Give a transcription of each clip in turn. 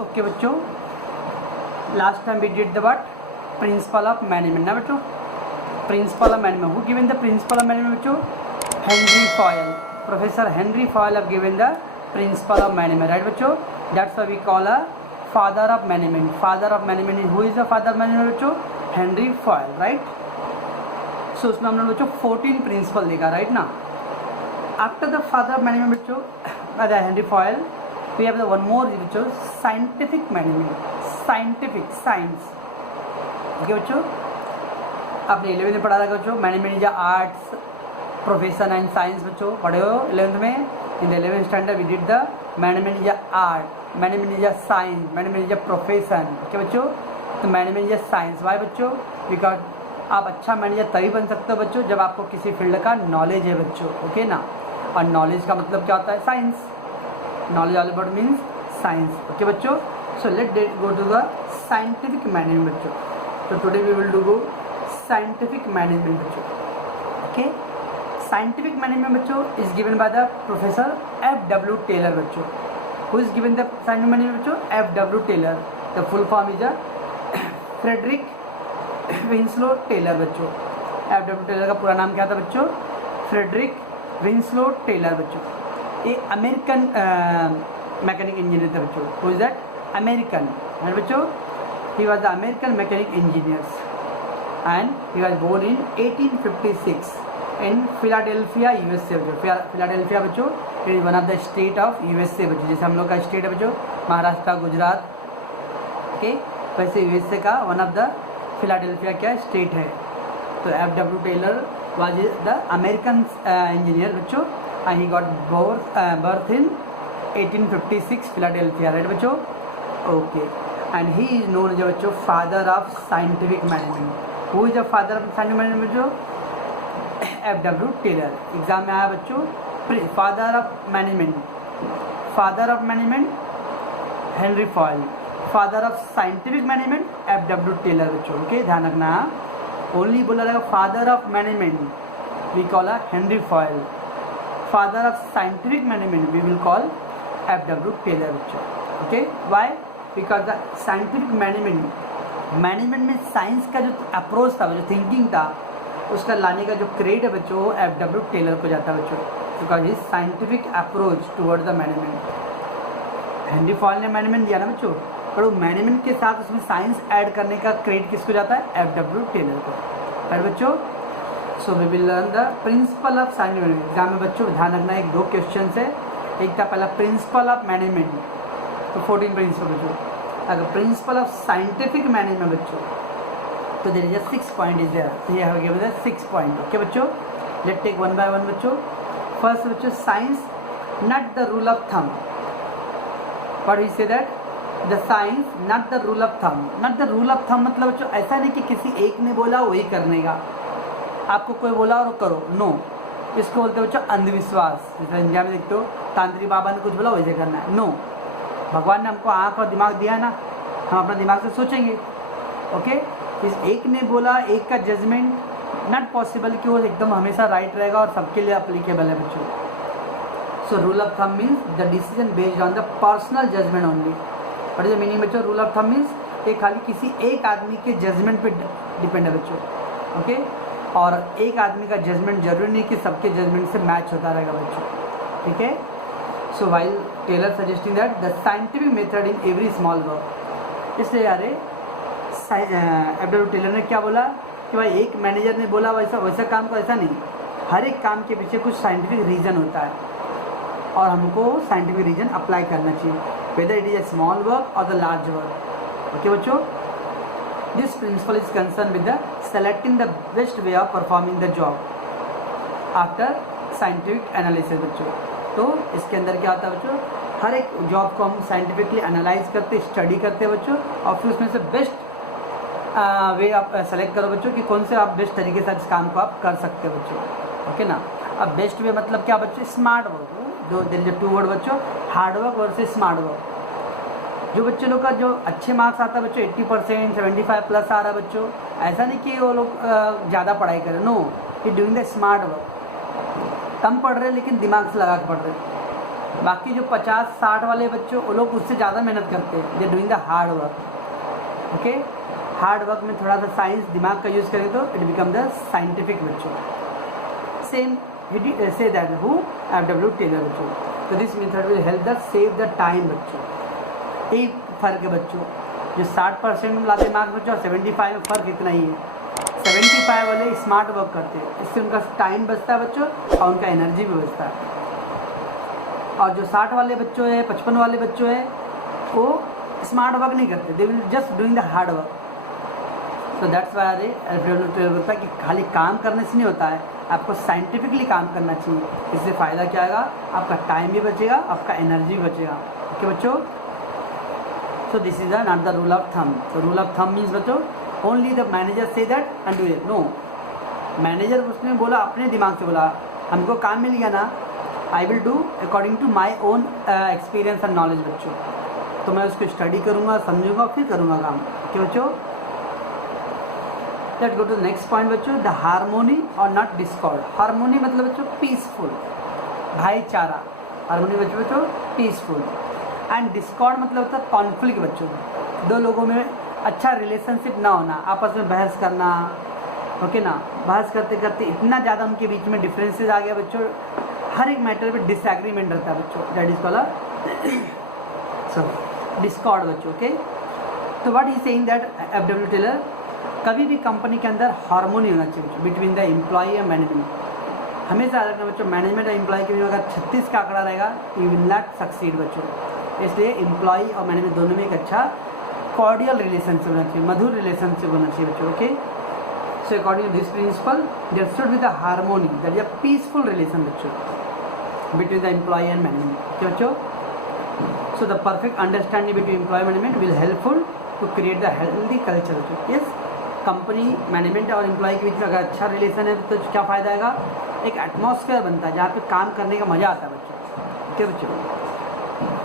Okay बच्चों, last time we did the what, principle of management ना बच्चों, principle of management. Who given the principle of management बच्चों? Henri Fayol. Professor Henri Fayol have given the principle of management, right बच्चों? That's why we call a father of management. Father of management is, who is the father of management बच्चों? Henri Fayol, right. So उसमें हमने बच्चों 14 principle देखा, right ना. After the father of management बच्चों Henri Fayol, we have the one more बच्चों, scientific management. Scientific, science. Okay बच्चों, आपने 11th में पढ़ा था बच्चों, management is arts, profession and science बच्चों पढ़े हो 11th में. In the 11th standard we did the management is art, management is science, management is profession. Okay बच्चों, तो मैनेजमेंट इज साइंस. वाई बच्चों? बिकॉज आप अच्छा मैनेजर तभी बन सकते हो बच्चों जब आपको किसी फील्ड का नॉलेज है बच्चों. ओके ना. और नॉलेज का मतलब क्या होता है? Science. Knowledge all about means science. Okay बच्चों, so let go to the scientific management बच्चों. तो today we will do scientific management बच्चों. ओके, साइंटिफिक मैनेजमेंट बच्चों is given by the professor F.W. Taylor बच्चों. Who is given the scientific management बच्चों? F.W. Taylor. The full form is Frederick Winslow Taylor बच्चों. F.W. Taylor का पूरा नाम क्या था बच्चों? फ्रेडरिक विंसलो टेलर बच्चों. ये अमेरिकन मैकेनिक इंजीनियर था बच्चों. Who is that? अमेरिकन, है बच्चों. He was the American mechanic engineers and he was born in 1856 in Philadelphia USA बच्चों. फिलाडेल्फिया बच्चों it is one of the state of USA बच्चों. जैसे हम लोग का स्टेट है बच्चों महाराष्ट्र, गुजरात. ओके, वैसे USA का वन ऑफ द फिलाडेल्फिया क्या स्टेट है. तो F.W. Taylor was the American engineer बच्चों. He got birth in 1856 Philadelphia, right बच्चों. Okay, and he is known as बच्चों father of scientific management. Who is the father of scientific management बच्चों? F.W. Taylor. Exam में आया बच्चों, father of management. Father of management Henry Fayol. Father of scientific management F.W. Taylor बच्चों. Okay, ध्यान रखना. Only बोला रहेगा father of management we call Henry Fayol. Father of scientific management we will call F.W. Taylor बच्चों. Okay, why? Because the scientific management में science का जो approach था, जो थिंकिंग था, उसका लाने का जो क्रेडिट है बच्चों वो F.W. टेलर को जाता है बच्चों. Because his scientific approach toward the management. Henry foil ने मैनेजमेंट दिया ना बच्चों, पर वो मैनेजमेंट के साथ उसमें साइंस ऐड करने का क्रेडिट किसको जाता है? F.W. टेलर को, राइट बच्चों. So we will learn the principle of scientific management. Exam में बच्चों ध्यान रखना, एक दो क्वेश्चन है. एक था पहला प्रिंसिपल ऑफ मैनेजमेंट, तो 14 प्रिंसिपल बच्चों. अगर प्रिंसिपल ऑफ साइंटिफिक मैनेजमेंट बच्चों तो there is a 6 point is there. तो ये have given the 6 point. Okay बच्चों, let take one by one बच्चों. फर्स्ट बच्चों, science not the rule of thumb. What we say that? The science not the rule of thumb. Not the rule of thumb मतलब बच्चों ऐसा नहीं कि किसी एक ने बोला वही करने का, आपको कोई बोला और करो, नो. इसको बोलते हैं बच्चों अंधविश्वास. जैसे इंडिया में देखते हो तांत्रिक बाबा ने कुछ बोला वैसे करना है, नो. भगवान ने हमको आँख और दिमाग दिया है ना, हम अपना दिमाग से सोचेंगे. ओके, इस एक ने बोला, एक का जजमेंट नॉट पॉसिबल कि वो एकदम हमेशा राइट रहेगा और सबके लिए अप्लीकेबल है बच्चों. So rule of thumb means the decision based on the personal judgement only. What is the meaning बच्चों? रूल ऑफ थंब मीन्स ये खाली किसी एक आदमी के जजमेंट पे डिपेंड है बच्चों. ओके, और एक आदमी का जजमेंट जरूरी नहीं कि सबके जजमेंट से मैच होता रहेगा बच्चों. ठीक है. So while Taylor suggesting that the scientific method in every small work. इसलिए यारे F.W. टेलर ने क्या बोला कि भाई एक मैनेजर ने बोला वैसा काम को, ऐसा नहीं. हर एक काम के पीछे कुछ साइंटिफिक रीज़न होता है और हमको साइंटिफिक रीज़न अप्लाई करना चाहिए, whether it is a small work और द लार्ज वर्क. ओके बच्चों, this principle is concern with the selecting the best way of performing the job after scientific analysis बच्चों. तो इसके अंदर क्या होता है बच्चों? हर एक जॉब को हम साइंटिफिकली एनालाइज करते, स्टडी करते हैं बच्चों, और फिर उसमें से बेस्ट वे आप सेलेक्ट करो बच्चों कि कौन से आप बेस्ट तरीके से इस काम को आप कर सकते हो बच्चों. ओके ना. अब बेस्ट वे मतलब क्या बच्चों? Smart work. जो देयर इज 2 वर्ड बच्चों, hard work versus smart work. जो बच्चे लोग का जो अच्छे मार्क्स आता है बच्चों 80%, 75 प्लस आ रहा है बच्चों, ऐसा नहीं कि वो लोग ज़्यादा पढ़ाई करें, नो. ये डूइंग द स्मार्ट वर्क. कम पढ़ रहे हैं लेकिन दिमाग से लगा के पढ़ रहे हैं. बाकी जो 50-60 वाले बच्चों वो लोग उससे ज़्यादा मेहनत करते हैं, they doing the hard work. Okay, hard work में थोड़ा सा साइंस दिमाग का यूज़ करें तो इट बिकम द साइंटिफिक बच्चों। Same say that who FW Taylor बच्चों। तो this method will help the save the time बच्चों। एक फ़र्क है बच्चों, जो 60% में लाते मार्क्स बच्चों और 75 में फ़र्क इतना ही है। 75 वाले स्मार्ट वर्क करते हैं, इससे उनका टाइम बचता है बच्चों और उनका एनर्जी भी बचता है। और जो 60 वाले बच्चों है, 55 वाले बच्चों है, वो स्मार्ट वर्क नहीं करते, they will just doing the hard work. तो दैट्स वाई FW होता है कि खाली काम करने से नहीं होता है, आपको साइंटिफिकली काम करना चाहिए। इससे फ़ायदा क्या आएगा, आपका टाइम भी बचेगा, आपका एनर्जी भी बचेगा। ओके बच्चों, so this is not the rule of thumb. तो रूल ऑफ थंब मीन्स बच्चों only the manager say that and do it. No, manager उसने बोला, अपने दिमाग से बोला, हमको काम मिल गया ना, I will do according to my own experience and knowledge बच्चों। तो मैं उसको स्टडी करूँगा, समझूंगा, फिर करूँगा काम। ओके बच्चों, let's go to the next point बच्चों, द हारमोनी और नॉट डिस्कॉर्ड। हारमोनी मतलब बच्चों पीसफुल, भाईचारा। हारमोनी बच्चों पीसफुल, एंड डिस्कॉर्ड मतलब होता है कॉन्फ्लिक्ट बच्चों। दो लोगों में अच्छा रिलेशनशिप ना होना, आपस में बहस करना। ओके ना, बहस करते करते इतना ज़्यादा उनके बीच में डिफरेंसेस आ गया बच्चों, हर एक मैटर पे डिसएग्रीमेंट रहता है बच्चों, that is called so discord बच्चों। ओके, तो what is saying that FW Taylor, कभी भी कंपनी के अंदर हार्मोनी होना चाहिए बच्चों बिटवीन द एम्प्लॉय और मैनेजमेंट। हमेशा रखना बच्चों, मैनेजमेंट और एम्प्लॉय के बीच में अगर 36 का आंकड़ा रहेगा यू विल नॉट सक्सीड बच्चों। इसलिए एम्प्लॉय और मैनेजमेंट दोनों में एक अच्छा कॉर्डियल रिलेशनशिप होना चाहिए, मधुर रिलेशनशिप होना चाहिए बच्चों। Okay, so according to this principle there should be the harmony, that is a peaceful relation बच्चों between the employ and management. Okay बच्चों, so the perfect understanding between employ management will helpful to create the healthy culture बच्चों। Yes, company management और employ के बीच में अगर अच्छा relation है तो क्या फ़ायदा आएगा, एक एटमॉस्फेयर बनता है जहाँ पे काम करने का मज़ा आता है बच्चों। ठीक है बच्चों,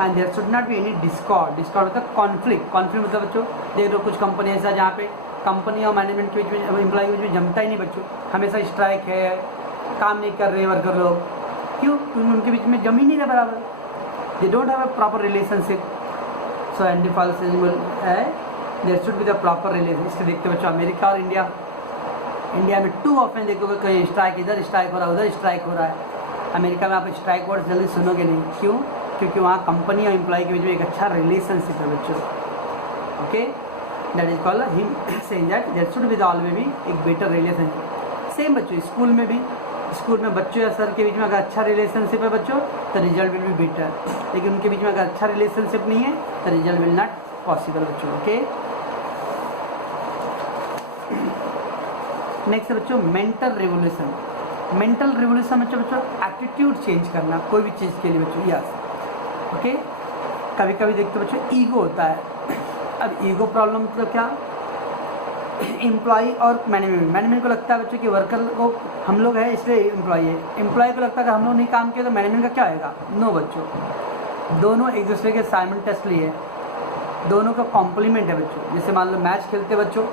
and there should not be any discord. Discord मतलब कॉन्फ्लिक्ट। कॉन्फ्लिक्ट मतलब बच्चों देख लो कुछ कंपनी ऐसा जहाँ पे कंपनी और मैनेजमेंट के बीच में, एम्प्लॉय के बीच में जमता ही नहीं बच्चों, हमेशा स्ट्राइक है, काम नहीं कर रहे वर्कर लोग। क्यों? क्योंकि उनके बीच में जम ही नहीं रहा बराबर, they don't have a proper relationship. So and default है there should be the proper relation. इससे देखते बच्चों अमेरिका और इंडिया में टू ऑफन देखोगे, कहीं स्ट्राइक, इधर स्ट्राइक हो रहा है, उधर स्ट्राइक हो रहा है। अमेरिका में आप स्ट्राइक वर्ड जल्दी सुनोगे नहीं। क्यों? क्योंकि वहाँ कंपनी और एम्प्लॉय के बीच में एक अच्छा रिलेशनशिप है बच्चों। Okay, that is called him saying that there should be the always be एक बेटर रिलेशनशिप। सेम बच्चों स्कूल में भी, स्कूल में बच्चों या सर के बीच में अगर अच्छा रिलेशनशिप है बच्चों तो रिजल्ट विल बी बेटर, लेकिन उनके बीच में अगर अच्छा रिलेशनशिप नहीं है तो रिजल्ट विल नॉट पॉसिबल बच्चों। ओके, नेक्स्ट है बच्चों मेंटल रिवोल्यूशन। मेंटल रिवोल्यूशन बच्चों एटीट्यूड चेंज करना कोई भी चीज़ के लिए बच्चों। यस, ओके, कभी कभी देखते बच्चों ईगो होता है। अब ईगो प्रॉब्लम मतलब क्या, एम्प्लॉय और मैनेजमेंट को लगता है बच्चों कि वर्कर को हम लोग है इसलिए एम्प्लॉय है, एम्प्लॉय को लगता है कि हम लोग नहीं काम किया तो मैनेजमेंट का क्या होगा। नो बच्चों, दोनों एक दूसरे के साइमल्टेनियसली है, दोनों का कॉम्प्लीमेंट है बच्चों। जैसे मान लो मैच खेलते बच्चों,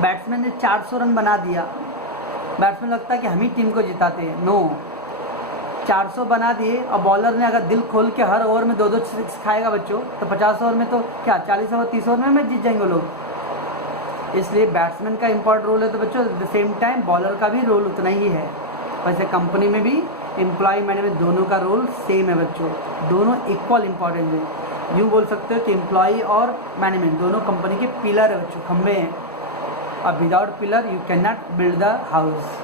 बैट्समैन ने 400 रन बना दिया, बैट्समैन लगता है कि हम ही टीम को जिताते हैं। नो, 400 बना दिए और बॉलर ने अगर दिल खोल के हर ओवर में 2-2 सिक्स खाएगा बच्चों तो 50 ओवर में तो क्या 40 ओवर 30 ओवर में मैच जीत जाएंगे लोग। इसलिए बैट्समैन का इंपॉर्टेंट रोल है तो बच्चों at the same time bowler का भी रोल उतना ही है। वैसे कंपनी में भी एम्प्लॉय मैनेजमेंट दोनों का रोल सेम है बच्चों, दोनों इक्वल इंपॉर्टेंट है। यूँ बोल सकते हो कि एम्प्लॉय और मैनेजमेंट दोनों कंपनी के पिलर है बच्चों, खंभे हैं, और without pillar you can not build the house.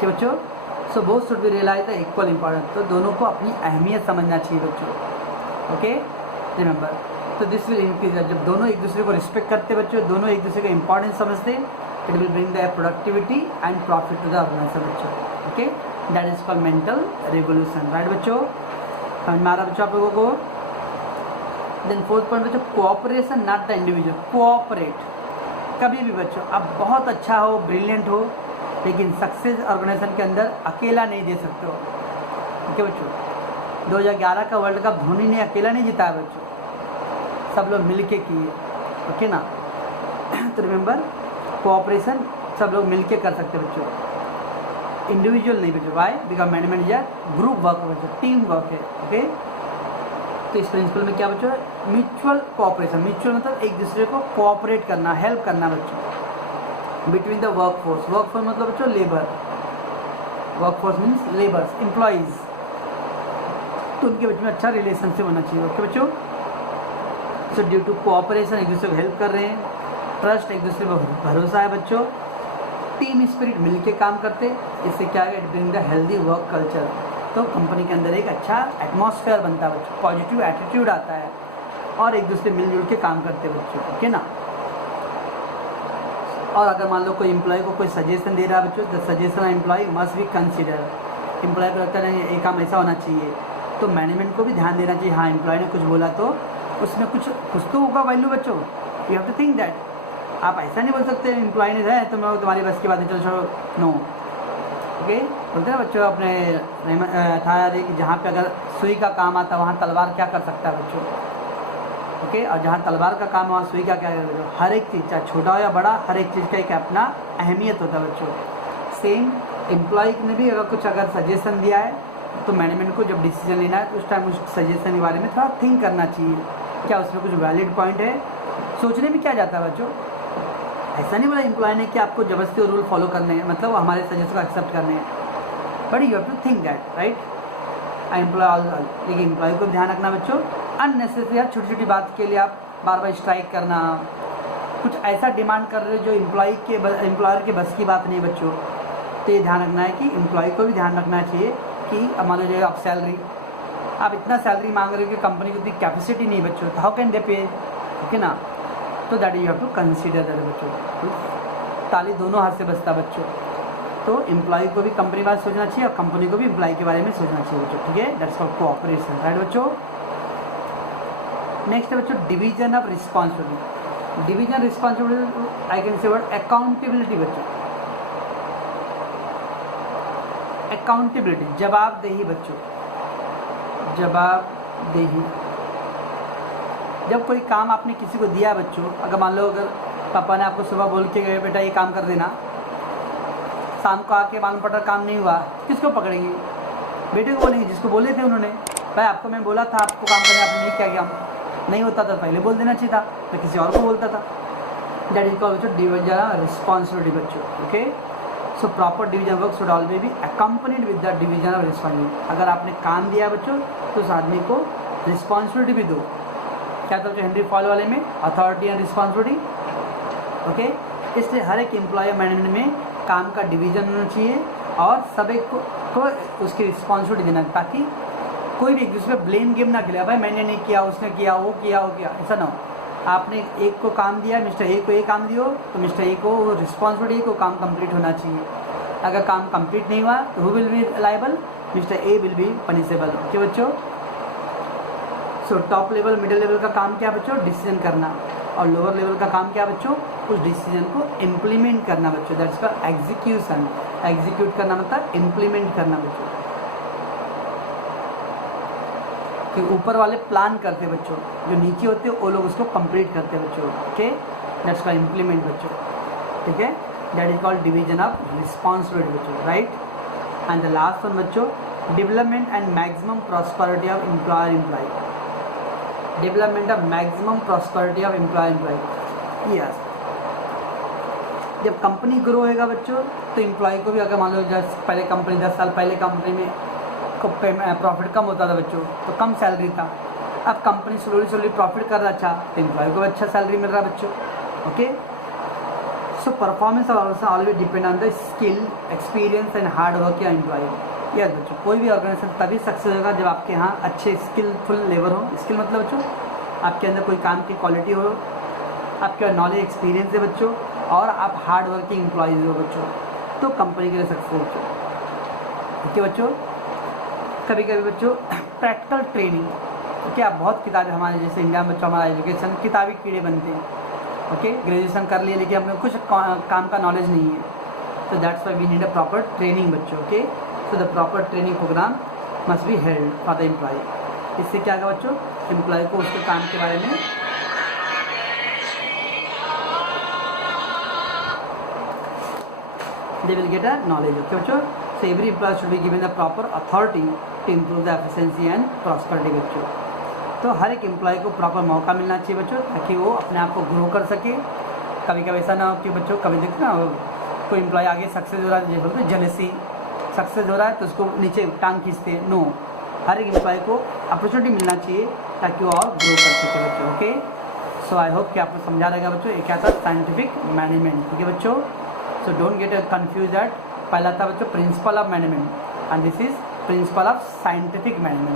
ठीक बच्चों, so both should be realise the equal important. तो दोनों को अपनी अहमियत समझना चाहिए बच्चों। ओके, रिमेंबर, तो दिस विल इंक्रीज। जब दोनों एक दूसरे को रिस्पेक्ट करते बच्चों, दोनों एक दूसरे का इंपॉर्टेंस समझते, it will bring the productivity and profit to the organisation बच्चों। Okay, that is called mental revolution. Right बच्चों, समझ में आ रहा बच्चों आप लोगों को। देन फोर्थ पॉइंट बच्चों cooperation not the individual. Cooperate कभी भी बच्चों आप बहुत अच्छा हो, ब्रिलियंट हो, लेकिन सक्सेस ऑर्गेनाइजेशन के अंदर अकेला नहीं दे सकते हो। ओके बच्चों, 2011 का वर्ल्ड कप धोनी ने अकेला नहीं जिताया बच्चों, सब लोग मिलके किए। ओके ना, तो रिमेंबर कोऑपरेशन सब लोग मिलके कर सकते बच्चों। इंडिविजुअल नहीं बच्चों। Why? Because management is a group work बच्चों, टीम वर्क है। ओके, तो इस प्रिंसिपल में क्या बच्चों? Mutual cooperation. म्यूचुअल मतलब एक दूसरे को कोऑपरेट करना, हेल्प करना बच्चों, between the work force. Work force मतलब बच्चों labour, work force means labours, employees, तो उनके बीच में अच्छा रिलेशनशिप होना चाहिए। ओके बच्चों, सो ड्यू टू कोऑपरेशन एक दूसरे को हेल्प कर रहे हैं, ट्रस्ट एक दूसरे पर भरोसा है बच्चों, टीम स्पिरिट मिलके काम करते, इससे क्या है? It bring the healthy work culture. तो कंपनी के अंदर एक अच्छा एटमॉस्फेयर बनता है बच्चों, पॉजिटिव एटीट्यूड आता है और एक दूसरे मिलजुल के काम करते बच्चों। ओके ना? और अगर मान लो कोई एम्प्लॉय को कोई सजेशन दे रहा है बच्चों, the suggestion employee must be consider. Employee को लगता है ये काम ऐसा होना चाहिए, तो मैनेजमेंट को भी ध्यान देना चाहिए। हाँ, एम्प्लॉय ने कुछ बोला तो उसमें कुछ तो होगा वैल्यू बच्चों। You have to think that. आप ऐसा नहीं बोल सकते एम्प्लॉय ने है तो मैं तुम्हारी बस की बात है, चलो छोड़ो, नो। ओके, बोलते हैं बच्चों अपने था कि जहाँ पे अगर सुई का काम आता वहाँ तलवार क्या कर सकता है बच्चों। ओके, और जहाँ तलवार का काम है वहाँ सुई का क्या कर बच्चों। हर एक चीज़ चाहे छोटा हो या बड़ा, हर एक चीज़ का एक अपना अहमियत होता है बच्चों। सेम एम्प्लॉय ने भी अगर सजेशन दिया है तो मैनेजमेंट को जब डिसीजन लेना है तो उस टाइम उस सजेशन के बारे में थोड़ा थिंक करना चाहिए, क्या उसमें कुछ वैलिड पॉइंट है। सोचने में क्या जाता है बच्चों, ऐसा नहीं बोला एम्प्लॉय ने कि आपको जबरदस्ती रूल फॉलो करने हैं, मतलब हमारे सजेशन को एक्सेप्ट करने हैं, but you have to think that, right. Employee, लेकिन एम्प्लॉय को ध्यान रखना बच्चों, अननेसेसरी छोटी छोटी बात के लिए आप बार बार स्ट्राइक करना, कुछ ऐसा डिमांड कर रहे हो जो एम्प्लॉयर के बस की बात नहीं बच्चों। तो ये ध्यान रखना है कि एम्प्लॉय को भी ध्यान रखना चाहिए कि मान लो आप सैलरी, आप इतना सैलरी मांग रहे हो कि कंपनी की उतनी कैपेसिटी नहीं बच्चों, तो हाउ कैन दे पे। ओके ना? तो that you have to consider that बच्चों। ताली दोनों हाथ से बजता बच्चों, तो एम्प्लॉय को भी कंपनी के बारे में सोचना चाहिए और कंपनी को भी एम्प्लॉय के बारे में सोचना चाहिए बच्चों। ठीक है, दैट्स कॉल्ड कोऑपरेशन, राइट बच्चों। नेक्स्ट है बच्चों division of responsibility. Division responsibility I can say word accountability बच्चों। अकाउंटेबिलिटी जवाबदेही बच्चों, जवाबदेही। जब कोई काम आपने किसी को दिया बच्चों, अगर मान लो अगर पापा ने आपको सुबह बोल के गए बेटा ये काम कर देना, शाम को आके मालूम पड़ा काम नहीं हुआ, किसको पकड़ेंगे? बेटे को बोलेंगे जिसको बोले थे उन्होंने, भाई आपको मैं बोला था आपको काम करने, आपने नहीं किया, नहीं होता था पहले बोल देना चाहिए था, मैं किसी और को बोलता था। दैट इज कॉल्ड बच्चों डिवीजन रिस्पॉन्सिबिलिटी बच्चों। Okay, so proper division work should always be accompanied with the division of responsibility. अगर आपने काम दिया बच्चों तो उस आदमी को रिस्पॉन्सिबिलिटी भी दो। क्या था हेनरी फॉयल वाले में, अथॉरिटी एंड रिस्पॉन्सिबिलिटी। ओके, इसलिए हर एक एम्प्लॉय मैनेजमेंट में काम का डिवीजन होना चाहिए और सब एक को उसकी रिस्पॉन्सिबिलिटी देना, ताकि कोई भी एक दूसरे पर ब्लेम गेम ना खेले, भाई मैंने नहीं किया, उसने किया, वो किया, ऐसा ना हो। आपने एक को काम दिया, मिस्टर ए को ये काम दियो, तो मिस्टर ए को रिस्पॉन्सिबिलिटी को काम कंप्लीट होना चाहिए। अगर काम कंप्लीट नहीं हुआ तो who will be liable? Mister A will be punishable. Okay बच्चों, so top level middle level का काम क्या बच्चों? डिसीजन करना, और लोअर लेवल का काम क्या बच्चों? उस डिसीजन को इम्प्लीमेंट करना बच्चों, दैट्स कॉल्ड एग्जीक्यूशन। एग्जीक्यूट करना मतलब इम्प्लीमेंट करना बच्चों, कि ऊपर वाले प्लान करते बच्चों, जो नीचे होते हैं वो लोग उसको कंप्लीट करते बच्चों। ओके, दैट्स कॉल्ड इम्प्लीमेंट बच्चों। ठीक है, that is called division of responsibility बच्चों, right. And the last one बच्चों development and maximum prosperity of employ. Development of maximum prosperity of employ. Yes, जब कंपनी ग्रो होएगा बच्चों तो एम्प्लॉय को भी, अगर मान लो पहले कंपनी 10 साल पहले कंपनी में प्रॉफिट कम होता था बच्चों, तो कम सैलरी था, अब कंपनी स्लोली प्रॉफिट कर रहा अच्छा, तो एम्प्लॉय को अच्छा सैलरी मिल रहा है बच्चों। Okay, so performance also always depend on the skill, experience and hard work या एम्प्लॉय। यस बच्चों, कोई भी ऑर्गेनाइजेशन तभी सक्सेस होगा जब आपके यहाँ अच्छे स्किलफुल लेबर हो। स्किल मतलब बच्चों आपके अंदर कोई काम की क्वालिटी हो, आपका नॉलेज एक्सपीरियंस है बच्चों, और आप हार्ड वर्किंग एम्प्लॉयज़ हो बच्चों, तो कंपनी के लिए सक्सेस बच्चों। ओके बच्चों, कभी कभी बच्चों प्रैक्टिकल ट्रेनिंग, ओके, आप बहुत किताबें हमारे जैसे इंडिया में बच्चों हमारा एजुकेशन किताबी कीड़े बनते हैं। ओके, ग्रेजुएशन कर लिए लेकिन हमें कुछ काम का नॉलेज नहीं है, तो that's why we need a proper training बच्चों। Okay, so the proper training program must be held for the employ. इससे क्या होगा बच्चों, एम्प्लॉय को उसके काम के बारे में they will get a knowledge. Okay बच्चों, so every employ should be given the proper authority to improve the efficiency and prosperity बच्चों। तो हर एक एम्प्लॉय को प्रॉपर मौका मिलना चाहिए बच्चों, ताकि वो अपने आप को ग्रो कर सके। कभी कभी ऐसा ना हो कि बच्चों, कभी देखते ना कोई एम्प्लॉय आगे सक्सेस हो रहा है, जैसे बोलते जेलसी, सक्सेस हो रहा है तो उसको नीचे टांग खींचते हैं। नो, हर एक एम्प्लॉय को अपॉर्चुनिटी मिलना चाहिए ताकि वो और ग्रो कर सके बच्चों। ओके, सो आई होप कि आपको समझा रहेगा बच्चों ये क्या था साइंटिफिक मैनेजमेंट। ठीक है बच्चों, so don't get confuse that. पहला था बच्चों principle of management and this is principal of scientific management.